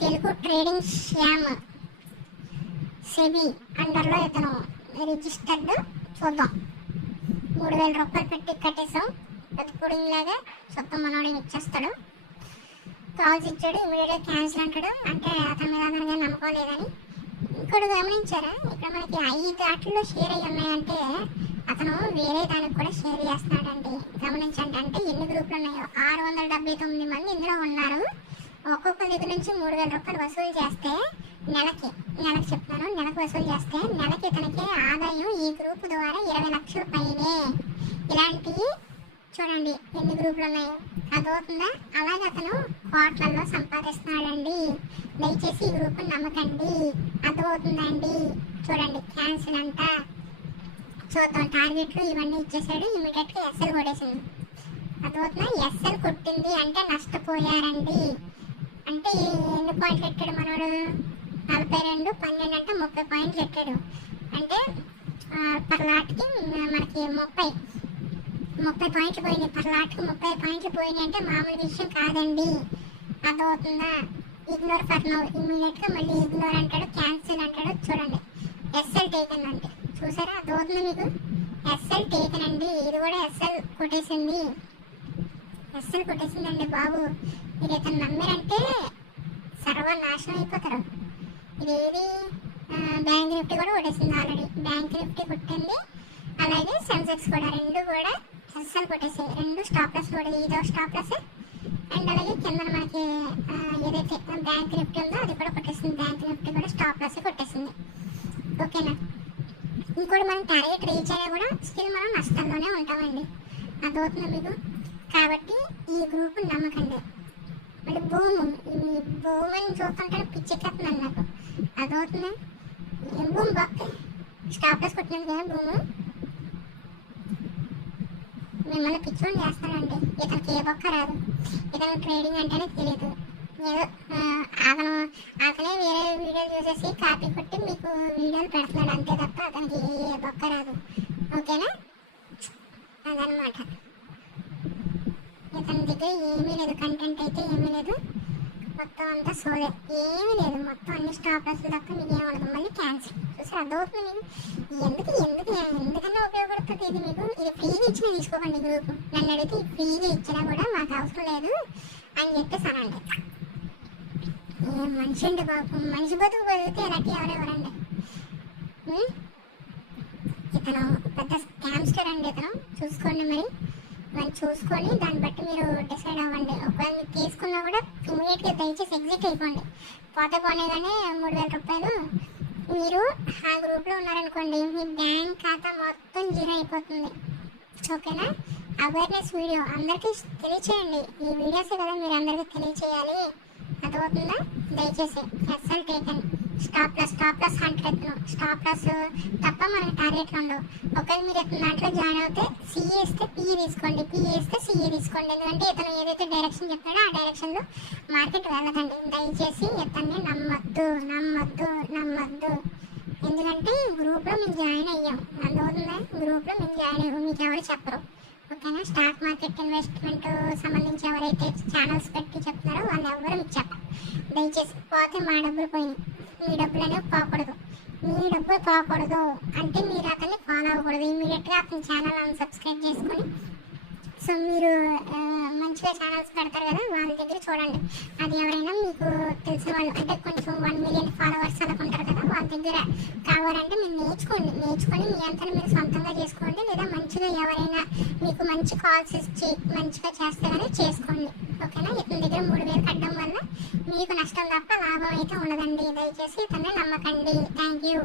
Telugu trading Shyam SEBI అండర్లో ఇతను registered. చూద్దాం. 3,000 రూపాయలు పెట్టి కట్టేసాం. అది పుడింగ్ లాగా చూద్దాం. మనోడు ఇచ్చేస్తాడు. కాల్స్ ఇచ్చాడు, ఇమీడియట్గా క్యాన్సిల్ అంటాడు. అంటే అతని మీద అందరిగా నమ్మకం లేదని. ఇక్కడ గమనించారా, ఇక్కడ మనకి 5 ఆటల్లో షేర్ అయ్యి ఉన్నాయంటే అతను వేరే దానికి కూడా షేర్ చేస్తున్నాడండి. గమనించండి. అంటే ఎన్ని గ్రూపులు ఉన్నాయో 679 మంది ఇందులో ఉన్నారు. ఒక్కొక్క దగ్గర నుంచి 3,000 రూపాయలు వసూలు చేస్తే నెలకి చెప్తాను, నెలకు వసూలు చేస్తే నెలకి ఇతనికి ఆదాయం ఈ గ్రూప్ ద్వారా 20 లక్షల పైనే. ఇలాంటివి చూడండి ఎన్ని గ్రూపులు ఉన్నాయో. అదవుతుందా? అలాగే అతను కోట్లలో సంపాదిస్తున్నాడండి. దయచేసి ఈ గ్రూప్ నమ్మకండి. అదవుతుందండి. చూడండి క్యాన్సిల్ అంట. చూద్దాం. టార్గెట్లు ఇవన్నీ ఇచ్చేసాడు. ఇమీడియట్గా ఎస్ఎల్ కొట్టేసింది. అదవుతుందా? ఎస్ఎల్ కొట్టింది అంటే నష్టపోయారండి. అంటే ఎన్ని పాయింట్లు ఎట్టాడు మనోడు? 42, 12 అంటే 30 పాయింట్లు ఎట్టాడు. అంటే పర్ లాట్కి మనకి 30 పాయింట్లు పోయినాయి. పర్ లాట్కి 30 పాయింట్లు పోయినాయి అంటే మామూలు విషయం కాదండి. అదవుతుందా? Ignore for now. ఇమీడియట్గా మళ్ళీ ఇగ్నోర్ అంటాడు, క్యాన్సిల్ అంటాడు. చూడండి ఎస్ఎల్ టేకన్ అంటే చూసారా? అదవుతుంది మీకు. ఎస్ఎల్ టేకన్ అండి. ఇది కూడా ఎస్ఎల్ కొట్టేసిందండి బాబు. మీరు ఇతను నమ్మారంటే సర్వనాశనం అయిపోతారు. ఇది ఏది బ్యాంక్ నిఫ్టీ కూడా కొట్టేసింది ఆల్రెడీ. బ్యాంక్ నిఫ్టీ కొట్టింది, అలాగే సెన్సెక్స్ కూడా. రెండు కూడా ఎస్ఎల్ కొట్టేసాయి. 2 స్టాప్ లాస్ కూడా. ఇదో స్టాప్ లాస్ అండ్ అలాగే కింద మనకి ఏదైతే బ్యాంక్ నిఫ్టీ ఉందో అది కూడా కొట్టేసింది. బ్యాంక్ నిఫ్టీ కూడా స్టాప్ లాస్ కొట్టేసింది. ఓకేనా? ఇంకోటి మనం టార్గెట్ రీచ్ అయినా కూడా స్టిల్ మనం నష్టంలోనే ఉంటామండి. అదవుతుంది మీకు. కాబట్టి ఈ గ్రూప్ నమ్మకండి. మళ్ళీ భూము అని చూస్తుంటే పిచ్చెక్కేస్తుందండి నాకు. అదవుతుంది. భూమి బాక్ స్టాప్ లాస్ కొట్టినది కదా భూము. మిమ్మల్ని పిచ్చోని చేస్తాడండి. ఇతనికి ఏ బొక్క రాదు. ఇతను ట్రేడింగ్ అంటేనే తెలియదు. ఏదో అతనే వేరే వీడియోలు చూసేసి కాపీ కొట్టి మీకు వీడియోలు పెడుతున్నాడు అంతే తప్ప అతనికి ఏ బొక్క రాదు. ఓకేనా? అదనమాట. ఇతని దగ్గర ఏమీ లేదు. కంటెంట్ అయితే ఏమీ లేదు. మొత్తం అంతా సోదే. ఏమీ లేదు. మొత్తం అన్ని స్టాప్ లాస్ తప్ప మీకు ఏమడదు. మళ్ళీ క్యాన్సిల్. చూసి అర్థమవుతుంది మీకు. ఎందుకన్నా ఉపయోగపడుతుంది ఇది మీకు. ఇది ఫ్రీగా ఇచ్చినా తీసుకోకండి గ్రూప్. నన్ను అడిగితే ఫ్రీగా ఇచ్చినా కూడా మాకు అవసరం లేదు అని చెప్పేసి అనండి. ఏం మనిషి అండి బాబు. మనిషి బతుకు బతికితే ఇలాంటి ఎవరెవరండి. ఇతను పెద్ద స్కామ్స్టర్ అండి. ఇతను చూసుకోండి. మరి చూసుకొని దాన్ని బట్టి మీరు డిసైడ్ అవ్వండి. ఒకవేళ మీరు తీసుకున్నా కూడా ఇమీడియట్గా దయచేసి ఎగ్జిట్ అయిపోండి. పోతే పోనే కానీ 3,000 రూపాయలు మీరు ఆ గ్రూప్లో ఉన్నారనుకోండి, మీ బ్యాంక్ ఖాతా మొత్తం జీరో అయిపోతుంది. ఓకేనా? అవేర్నెస్ వీడియో అందరికీ తెలియచేయండి. ఈ వీడియోసే కదా మీరు అందరికీ తెలియచేయాలి. అర్థమవుతుందా? దయచేసి SL taken. Stop loss 100 stop loss తప్ప మనకి టార్గెట్లు ఉండవు. ఒకవేళ మీరు దాంట్లో జాయిన్ అవుతే సిఏ ఇస్తే పిఈ తీసుకోండి, పిఈ ఇస్తే సిఏ తీసుకోండి. ఎందుకంటే ఇతను ఏదైతే డైరెక్షన్ చెప్తాడో ఆ డైరెక్షన్లో మార్కెట్ వెళ్ళదండి. దయచేసి ఇతన్ని నమ్మద్దు. ఎందుకంటే గ్రూప్లో మేము జాయిన్ అయ్యాం. అందువల్ల గ్రూప్లో మేము జాయిన్ అయ్యాము. మీకు ఎవరు చెప్పరు. ఓకేనా? స్టాక్ మార్కెట్ ఇన్వెస్ట్మెంట్ సంబంధించి ఎవరైతే ఛానల్స్ పెట్టి చెప్తున్నారో వాళ్ళు ఎవరు మీకు చెప్పరు. దయచేసి పోతే మా డబ్బులు పోయినాయి, మీ డబ్బులు అనేవి పోకూడదు. మీ డబ్బులు పోకూడదు అంటే మీరు అతన్ని ఫాలో అవ్వకూడదు. ఇమీడియట్గా అతని ఛానల్ అన్సబ్స్క్రైబ్ చేసుకొని సో మీరు మంచిగా ఛానల్స్ పెడతారు కదా వాళ్ళ దగ్గర చూడండి. అది ఎవరైనా మీకు తెలిసిన వాళ్ళు అంటే కొంచెం 1 మిలియన్ ఫాలోవర్స్ అనుకుంటారు కదా వాళ్ళ దగ్గర కావాలంటే మీరు నేర్చుకొని మీ అంతా మీరు సొంతంగా చేసుకోండి. లేదా మంచిగా ఎవరైనా మీకు మంచి కాల్స్ ఇచ్చి మంచిగా చేస్తే కానీ చేసుకోండి. ఓకేనా? ఇతని దగ్గర 3,000 కట్టడం వల్ల మీకు నష్టం తప్ప లాభం అయితే ఉండదండి. దయచేసి ఇతన్ని నమ్మకండి. Thank you.